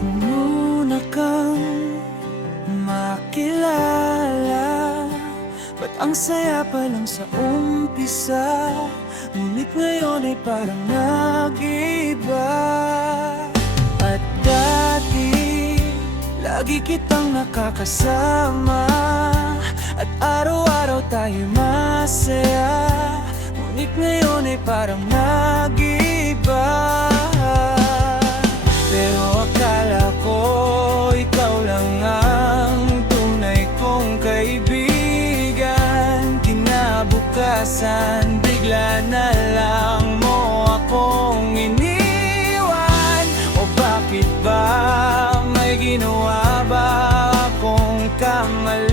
Muna kang makilala, ba't ang saya pa lang sa umpisa, ngunit ngayon ay parang nag-iba. At dati, lagi kitang nakakasama, at araw-araw tayo masaya, ngunit ngayon ay parang nag-iba. Pero akala ko ikaw lang ang tunay kong kaibigan. Kinabukasan, bigla na lang mo akong iniwan. O bakit ba, may ginawa ba akong kamalian?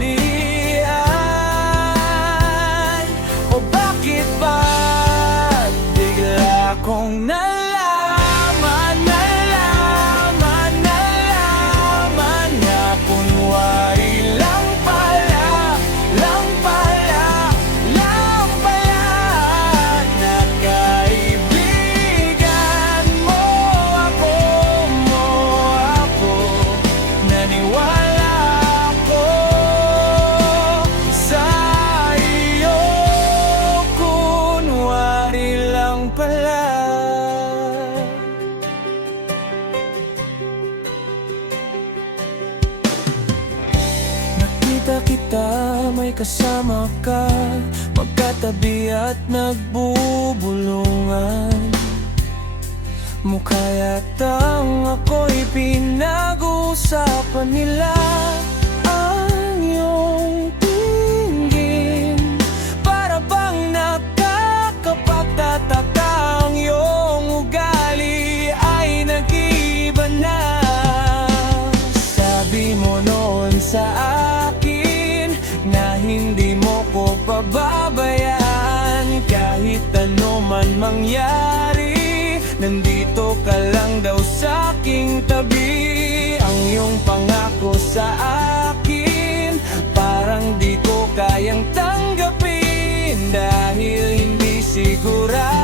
O bakit ba bigla akong nalaman na kunwari lang pala na kaibigan mo ako, naniwala ako sa iyo, kunwari lang pala. Nakita kita, may kasama ka, magkatabi at nagbubulungan. Mukha yatang ako'y pinag-uusapan nila. Ang iyong tingin, para bang nakakapagtataka. Ang iyong ugali ay nag-iba na. Sabi mo noon sa akin na hindi mo ko pababayaan. Kahit ano man mangyari, nandito ka lang daw sa aking tabi. Ang iyong pangako sa akin, parang di ko kayang tanggapin, dahil hindi sigurado